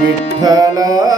விட்டலா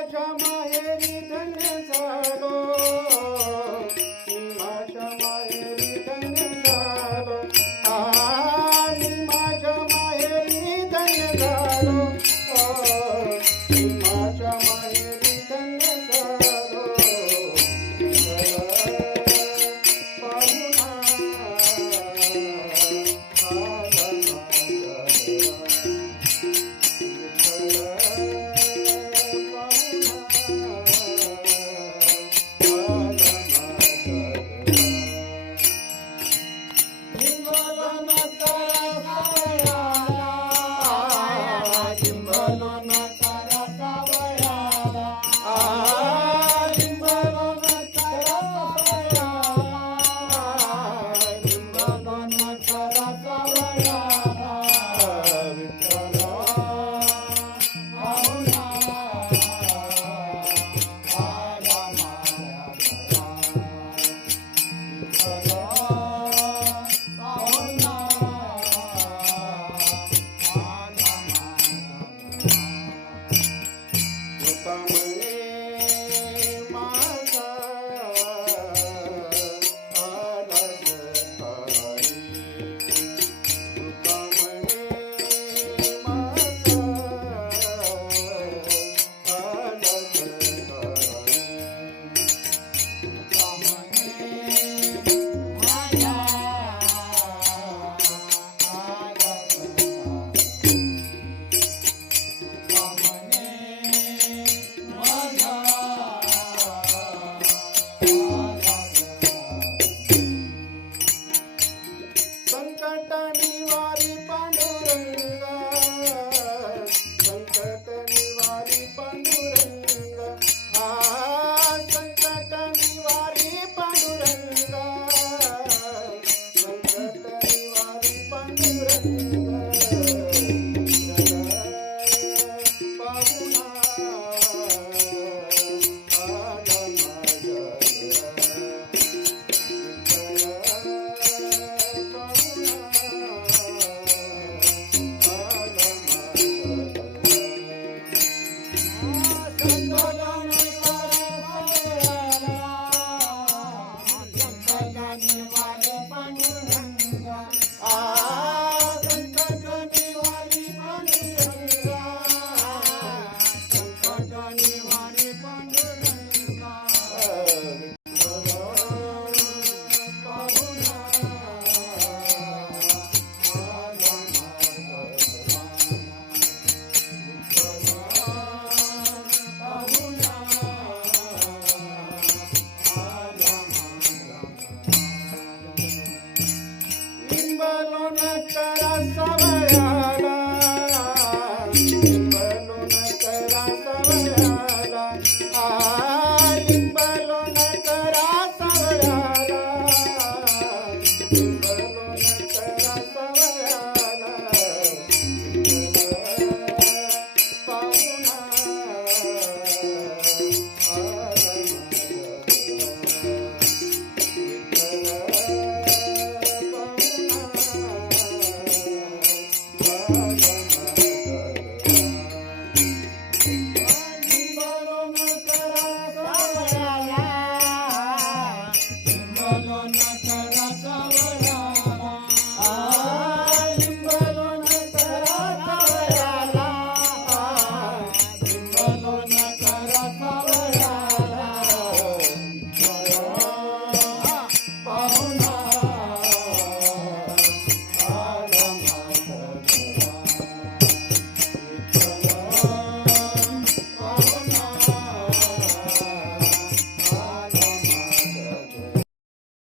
माझ्या माहेरी धन्य झाला. って。Come on. Thank you.